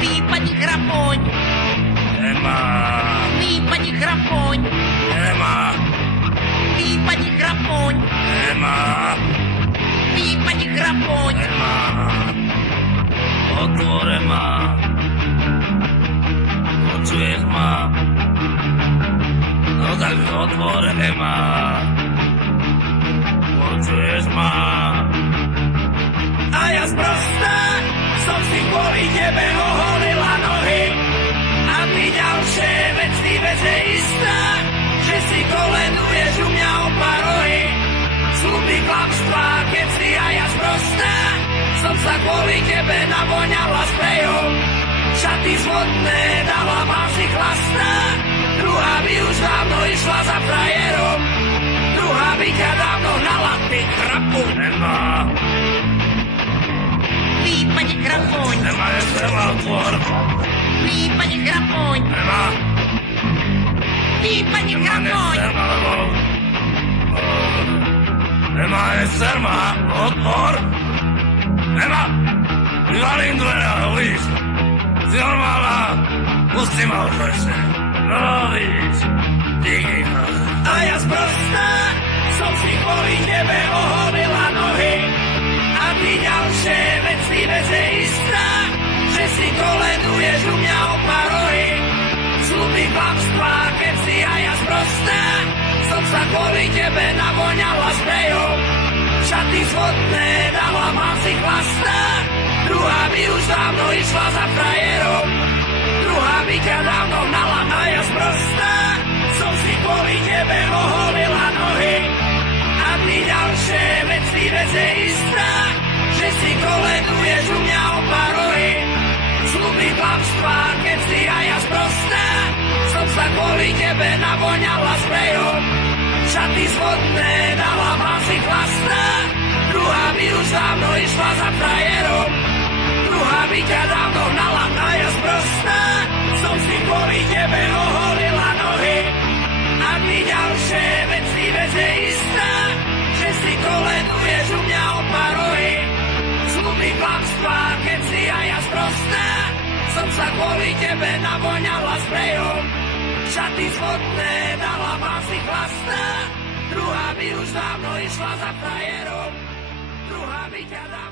Lipa de Grampões. Lipa de Grampões. Lipa de Grampões. Lipa de Grampões. Otvore ma. Počuješ ma. No tak otvore ma. Počuješ ma. A ja sprostá som si kvôli tebe oholila nohy. A ty ďalšie veci je istá, že si koleduješ u mňa o parohy. Slupy klamstvá, keď si a ja sprostá som sa kvôli tebe navoňala sprejom. Šaty zvodné dala mám si chlastá, druhá by už dávno išla za frajerom. Druhá by ťa dávno hnala, ty krapu. Lipa de Grampões. Otvor. Lipa de Grampões. Lipa de Grampões. Nemá serma, otvor. Nemá. Vyvalím dvere, uvidíš. Si normálna. Pusti ma už ešte. No, vidíš. Díky. A ja sprostá som si kvôli tebe oholila nohy. A ty ďalšie veci je istá, že si koleduješ u mňa o parohy. Slupy klamstvá, keď si a ja sprostá som sa kvôli tebe navoňala sprejom. Šaty zvodné dala mám si chlastá, druhá by už dávno išla za frajerom. Druhá by ťa dávno hnala a ja sprostá som si kvôli tebe oholila nohy. A ty ďalšie veci je istá, že si koleduješ u mňa o parohy. Slupy klamstvá, keď si a ja sprostá som sa kvôli tebe navoňala sprejom. Šaty zvodné dala mám si chlastá, druhá by už dávno išla za frajerom. Druhá by ťa dávno hnala a ja sprostá som si kvôli tebe oholila nohy. A ty ďalšie veci je istá, že si koleduješ u mňa o parohy. Slupy klamstvá, keď si a ja sprostá som sa kvôli tebe navoňala sprejom. Šaty zvodné dala mám si chlastá, druhá by už dávno išla za frajerom. Druhá by ťa dávno